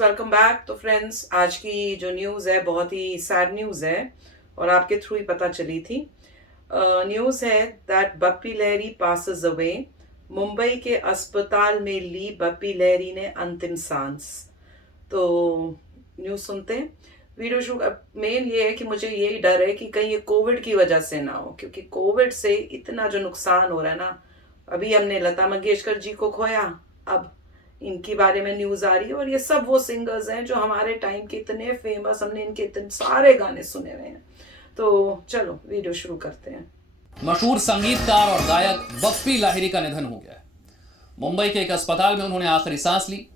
Welcome back. तो friends, आज की जो न्यूज़ है बहुत ही सैड न्यूज़ है और आपके थ्रू ही पता चली थी। न्यूज़ है that Bappi Lahiri passes away. Mumbai के अस्पताल में ली बप्पी लहरी ने अंतिम सांस। तो न्यूज़ सुनते हैं। वीडियो शूट मेन ये है कि मुझे यही डर है कि कहीं ये कोविड की वजह से ना हो, क्योंकि कोविड से इतना जो नुकसान हो रहा है ना। अभी हमने लता मंगेशकर जी को खोया, अब इनके बारे में न्यूज आ रही है। और ये सब वो सिंगर्स हैं जो हमारे टाइम के इतने फेमस, हमने इनके इतने सारे गाने सुने हुए हैं। तो चलो वीडियो शुरू करते हैं। मशहूर संगीतकार और गायक बप्पी लाहिरी का निधन हो गया है। मुंबई के एक अस्पताल में उन्होंने आखिरी सांस ली।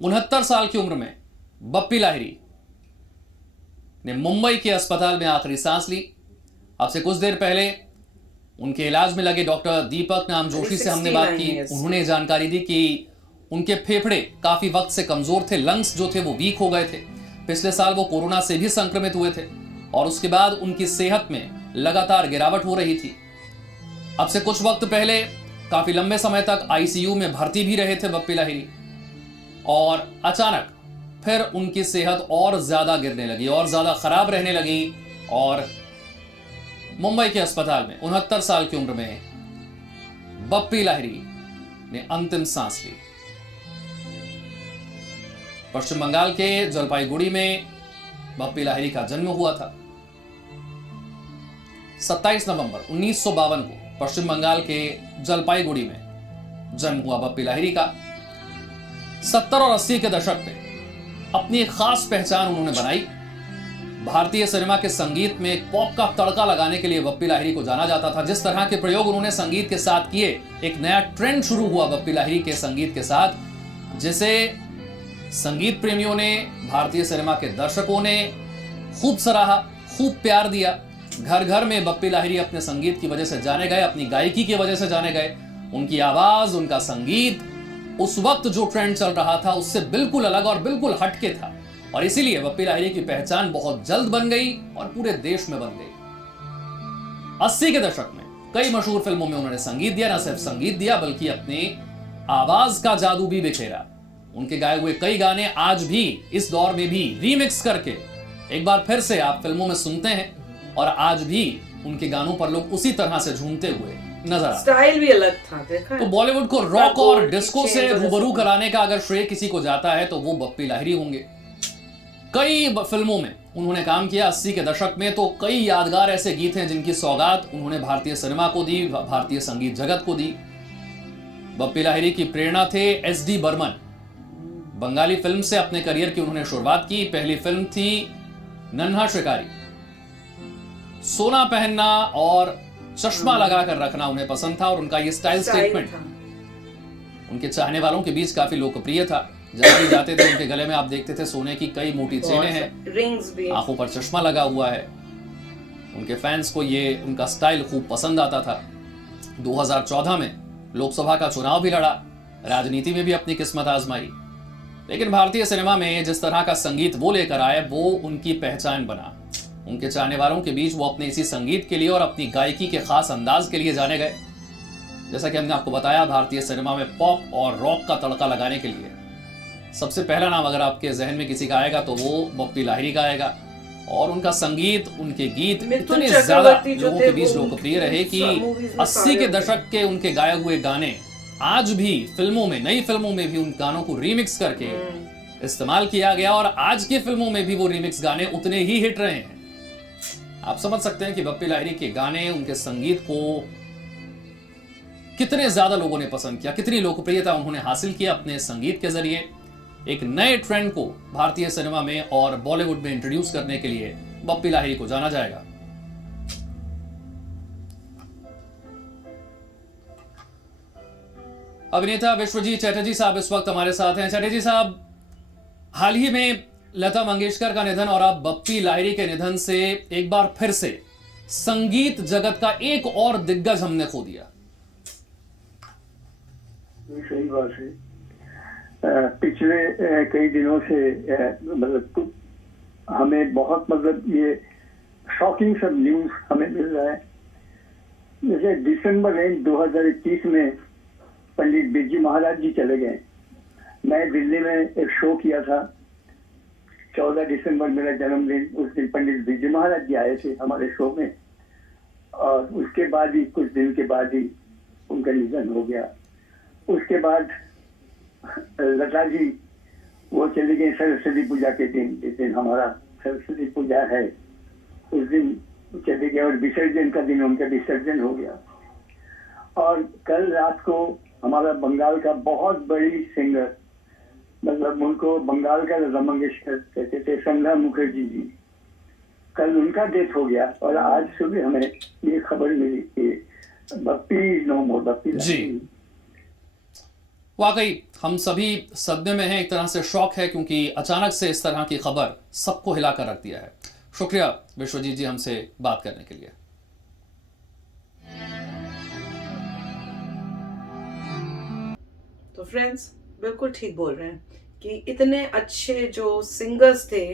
69 साल की उम्र में बप्पी लाहिरी ने मुंबई के अस्पताल में आखिरी सांस ली। अब से कुछ देर पहले उनके इलाज में लगे डॉक्टर दीपक नाम जोशी से हमने बात की। उन्होंने जानकारी दी कि उनके फेफड़े काफी वक्त से कमजोर थे, लंग्स जो थे वो वीक हो गए थे। पिछले साल वो कोरोना से भी संक्रमित हुए थे और उसके बाद उनकी सेहत में लगातार गिरावट हो रही थी। अब से कुछ वक्त पहले काफी लंबे समय तक आईसीयू में भर्ती भी रहे थे बप्पी लाहिरी, और अचानक फिर उनकी सेहत और ज्यादा गिरने लगी और ज्यादा खराब रहने लगी और मुंबई के अस्पताल में 69 साल की उम्र में बप्पी लाहिरी ने अंतिम सांस ली। पश्चिम बंगाल के जलपाईगुड़ी में बप्पी लाहिरी का जन्म हुआ था। 27 नवंबर 1952 को पश्चिम बंगाल के जलपाईगुड़ी में जन्म हुआ बप्पी लाहिरी का। 70 और 80 के दशक में अपनी एक खास पहचान उन्होंने बनाई। भारतीय सिनेमा के संगीत में एक पॉप का तड़का लगाने के लिए बप्पी लाहिरी को जाना जाता था। जिस तरह के प्रयोग उन्होंने संगीत के साथ किए, एक नया ट्रेंड शुरू हुआ बप्पी लाहिरी के संगीत के साथ, जिसे संगीत प्रेमियों ने, भारतीय सिनेमा के दर्शकों ने खूब सराहा, खूब प्यार दिया। घर घर में बप्पी लाहिरी अपने संगीत की वजह से जाने गए, अपनी गायकी की वजह से जाने गए। उनकी आवाज, उनका संगीत उस वक्त जो ट्रेंड चल रहा था उससे बिल्कुल अलग और बिल्कुल हटके था, और इसीलिए बप्पी लाहिरी की पहचान बहुत जल्द बन गई और पूरे देश में बन गई। 80 के दशक में कई मशहूर फिल्मों में उन्होंने संगीत दिया। न सिर्फ संगीत दिया बल्कि अपनी आवाज का जादू भी बिखेरा। उनके गाए हुए कई गाने आज भी, इस दौर में भी रीमिक्स करके एक बार फिर से आप फिल्मों में सुनते हैं, और आज भी उनके गानों पर लोग उसी तरह से झूमते हुए नजर आते। स्टाइल भी अलग था, देखा। तो बॉलीवुड को रॉक और डिस्को से रूबरू कराने का अगर श्रेय किसी को जाता है तो वो बप्पी लाहिरी होंगे। कई फिल्मों में उन्होंने काम किया 80 के दशक में। तो कई यादगार ऐसे गीत हैं जिनकी सौगात उन्होंने भारतीय सिनेमा को दी, भारतीय संगीत जगत को दी। बप्पी लाहिरी की प्रेरणा थे एसडी बर्मन। बंगाली फिल्म से अपने करियर की उन्होंने शुरुआत की। पहली फिल्म थी नन्हा शिकारी। सोना पहनना और चश्मा लगाकर रखना उन्हें पसंद था, और उनका ये स्टाइल स्टेटमेंट उनके चाहने वालों के बीच काफी लोकप्रिय था। जहां भी जाते थे उनके गले में आप देखते थे सोने की कई मोटी चेनें हैं, रिंग्स भी, आंखों पर चश्मा लगा हुआ है। उनके फैंस को ये उनका स्टाइल खूब पसंद आता था। 2014 में लोकसभा का चुनाव भी लड़ा, राजनीति में भी अपनी किस्मत आजमाई। लेकिन भारतीय सिनेमा में जिस तरह का संगीत वो लेकर आए वो उनकी पहचान बना। उनके चाहने वालों के बीच वो अपने इसी संगीत के लिए और अपनी गायकी के खास अंदाज के लिए जाने गए। जैसा कि हमने आपको बताया, भारतीय सिनेमा में पॉप और रॉक का तड़का लगाने के लिए सबसे पहला नाम अगर आपके जहन में किसी का आएगा तो वो बप्पी लाहिरी का आएगा। और उनका संगीत, उनके गीत इतने ज्यादा लोगों के बीच लोकप्रिय रहे कि 80 के दशक के उनके गाए हुए गाने आज भी फिल्मों में, नई फिल्मों में भी उन गानों को रीमिक्स करके इस्तेमाल किया गया, और आज की फिल्मों में भी वो रीमिक्स गाने उतने ही हिट रहे हैं। आप समझ सकते हैं कि बप्पी लाहिरी के गाने, उनके संगीत को कितने ज्यादा लोगों ने पसंद किया, कितनी लोकप्रियता उन्होंने हासिल किया अपने संगीत के जरिए। एक नए ट्रेंड को भारतीय सिनेमा में और बॉलीवुड में इंट्रोड्यूस करने के लिए बप्पी लाहिरी को जाना जाएगा। अभिनेता विश्वजीत चटर्जी साहब इस वक्त हमारे साथ हैं। चटर्जी साहब, हाल ही में लता मंगेशकर का निधन और अब बप्पी लाहिरी के निधन से एक बार फिर से संगीत जगत का एक और दिग्गज हमने खो दिया। सही बात है। पिछले कई दिनों से मतलब हमें बहुत ये शॉकिंग सब न्यूज हमें मिल रहा है। जैसे दिसंबर 2021 में पंडित बिरजू महाराज जी चले गए। मैं दिल्ली में एक शो किया था 14 दिसंबर मेरा जन्मदिन, उस दिन पंडित विजय महाराज जी आए थे हमारे शो में, और उसके बाद ही कुछ दिन के बाद ही उनका निधन हो गया। उसके बाद लता जी वो चली गई सरस्वती पूजा के दिन, जिस दिन हमारा सरस्वती पूजा है उस दिन चले गए, और विसर्जन का दिन उनका विसर्जन हो गया। और कल रात को हमारा बंगाल का बहुत बड़ी सिंगर, मतलब उनको बंगाल का लता मंगेशकर कहते थे, संध्या मुखर्जी जी, कल उनका डेथ हो गया। और आज सुबह हमें ये खबर मिली कि बप्पी नो मोर, बप्पी जी। वाकई हम सभी सदमे में हैं, एक तरह से शौक है, क्योंकि अचानक से इस तरह की खबर सबको हिलाकर रख दिया है। शुक्रिया विश्वजीत जी हमसे बात करने के लिए। तो फ्रेंड्स बिल्कुल ठीक बोल रहे हैं कि इतने अच्छे जो सिंगर्स थे,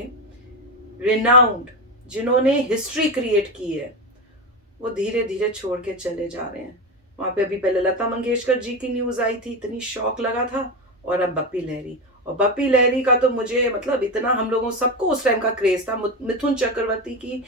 रिनाउंड, जिन्होंने हिस्ट्री क्रिएट की है, वो धीरे धीरे छोड़ के चले जा रहे हैं। वहां पे अभी पहले लता मंगेशकर जी की न्यूज आई थी, इतनी शौक लगा था, और अब बप्पी लहरी। और बप्पी लहरी का तो मुझे मतलब इतना हम लोगों सबको उस टाइम का क्रेज था। मिथुन चक्रवर्ती की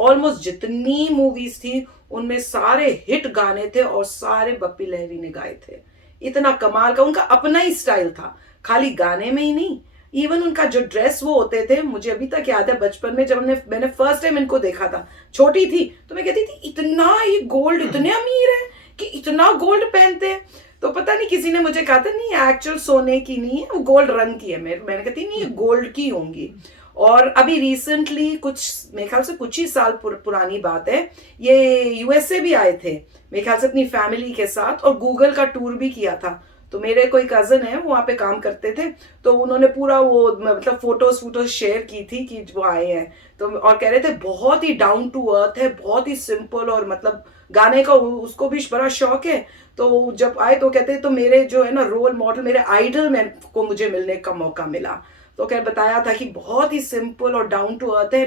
ऑलमोस्ट जितनी मूवीज थी उनमें सारे हिट गाने थे और सारे बप्पी लहरी ने गाए थे। इतना कमाल का उनका अपना ही स्टाइल था, खाली गाने में ही नहीं, इवन उनका जो ड्रेस वो होते थे, मुझे अभी तक याद है बचपन में जब मैंने फर्स्ट टाइम इनको देखा था, छोटी थी, तो मैं कहती थी इतना ये गोल्ड, इतने अमीर है कि इतना गोल्ड पहनते हैं। तो पता नहीं किसी ने मुझे कहा था नहीं एक्चुअल सोने की नहीं है, वो गोल्ड रंग की है। मैंने कहती नहीं ये गोल्ड की होंगी। और अभी रिसेंटली कुछ मेरे ख्याल से कुछ ही साल पुरानी बात है, ये यूएसए भी आए थे मेरे ख्याल से अपनी फैमिली के साथ, और गूगल का टूर भी किया था। तो मेरे कोई कजन है वो वहाँ पे काम करते थे, तो उन्होंने पूरा वो मतलब फोटोज शेयर की थी कि वो आए हैं, तो और कह रहे थे बहुत ही डाउन टू अर्थ है, बहुत ही सिंपल, और मतलब गाने का उसको भी बड़ा शौक है। तो जब आए तो कहते तो मेरे जो है ना रोल मॉडल, मेरे आइडल मैन को मुझे मिलने का मौका मिला। तो क्या बताया था कि बहुत ही सिंपल और डाउन टू अर्थ है,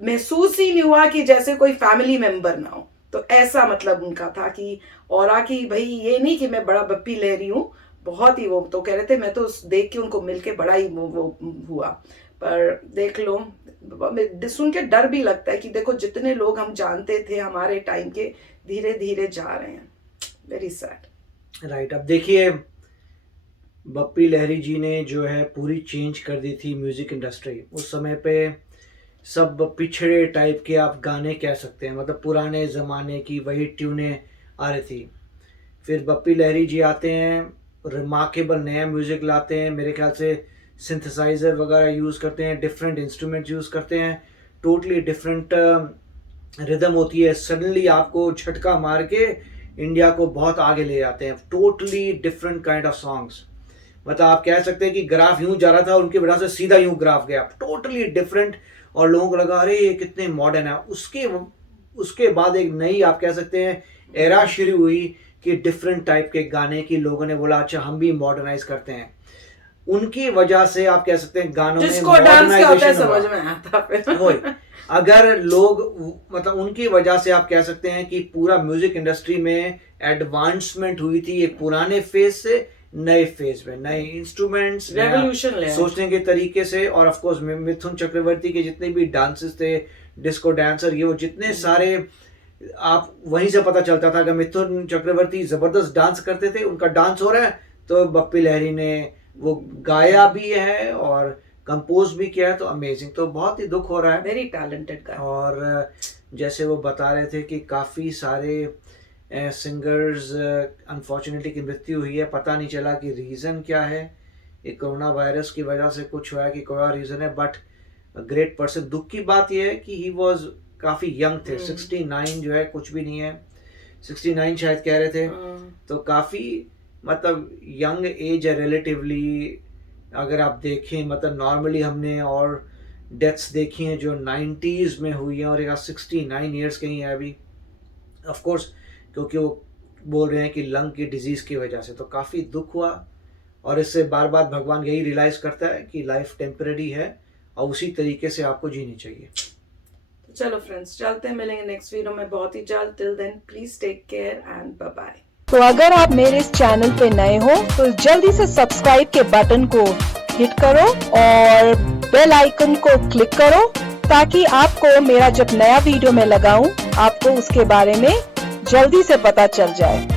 महसूस ही नहीं हुआ कि जैसे कोई फैमिली मेंबर ना हो। तो ऐसा मतलब उनका था कि और कि भाई ये नहीं कि मैं बड़ा बप्पी लहरी हूँ, बहुत ही वो तो कह रहे थे, मैं तो देख के उनको मिलके बड़ा ही वो हुआ। पर देख लो, सुन के डर भी लगता है कि देखो जितने लोग हम जानते थे हमारे टाइम के, धीरे धीरे जा रहे हैं। Very sad. राइट। अब देखिए बप्पी लहरी जी ने जो है पूरी चेंज कर दी थी म्यूजिक इंडस्ट्री। उस समय पे सब पिछड़े टाइप के आप गाने कह सकते हैं, मतलब पुराने ज़माने की वही ट्यूनें आ रही थी। फिर बप्पी लहरी जी आते हैं, रिमार्केबल नया म्यूज़िक लाते हैं, मेरे ख्याल से सिंथेसाइज़र वगैरह यूज़ करते हैं, डिफरेंट इंस्ट्रूमेंट यूज़ करते हैं, टोटली डिफरेंट रिदम होती है, सडनली आपको झटका मार के इंडिया को बहुत आगे ले जाते हैं। Totally different kind of songs, मतलब आप कह सकते हैं कि ग्राफ यूं जा रहा था, उनकी वजह से सीधा यूं ग्राफ गया, टोटली डिफरेंट, और लोगों को लगा अरे ये कितने मॉडर्न है। उसके बाद एक नई आप कह सकते हैं एरा शुरू हुई कि डिफरेंट टाइप के गाने की लोगों ने बोला अच्छा हम भी मॉडर्नाइज करते हैं। उनकी वजह से आप कह सकते हैं गानों में मॉडर्नाइजेशन समझ में आता वही। अगर लोग मतलब उनकी वजह से आप कह सकते हैं कि पूरा म्यूजिक इंडस्ट्री में एडवांसमेंट हुई थी, एक पुराने फेज से नए फेज में, नए इंस्ट्रूमेंट्स, रेवोल्यूशन सोचने के तरीके से। और ऑफ कोर्स मिथुन चक्रवर्ती के जितने भी डांसेस थे, डिस्को डांसर, ये वो जितने सारे, आप वहीं से पता चलता था कि मिथुन चक्रवर्ती जबरदस्त डांस करते थे, उनका डांस हो रहा है तो बप्पी लहरी ने वो गाया भी है और कंपोज भी किया है, तो अमेजिंग। तो बहुत ही दुख हो रहा है, वेरी टैलेंटेड गाय। और जैसे वो बता रहे थे कि काफ़ी सारे सिंगर्स अनफॉर्चुनेटली की मृत्यु हुई है, पता नहीं चला कि रीज़न क्या है, ये कोरोना वायरस की वजह से कुछ हुआ है कि कोई और रीज़न है, बट ग्रेट पर्सन। दुख की बात यह है कि ही वॉज काफ़ी यंग थे, 69 जो है कुछ भी नहीं है, 69 शायद कह रहे थे, तो काफ़ी मतलब यंग एज है रिलेटिवली। अगर आप देखें मतलब नॉर्मली हमने और डेथ्स देखी हैं जो 90s में हुई हैं, और एक 69 ईयर्स के ही है अभी, ऑफ कोर्स क्योंकि वो बोल रहे हैं कि लंग की डिजीज़ की वजह से। तो काफ़ी दुख हुआ, और इससे बार बार भगवान यही रियलाइज़ करता है कि लाइफ टेम्परेरी है और उसी तरीके से आपको जीनी चाहिए। तो चलो फ्रेंड्स, चलते हैं, मिलेंगे नेक्स्ट वीडियो में बहुत ही जल्द। Till then please take care and bye bye. तो अगर आप मेरे इस चैनल पे नए हो तो जल्दी से सब्सक्राइब के बटन को हिट करो और बेल आइकन को क्लिक करो ताकि आपको मेरा जब नया वीडियो मैं लगाऊं आपको उसके बारे में जल्दी से पता चल जाए।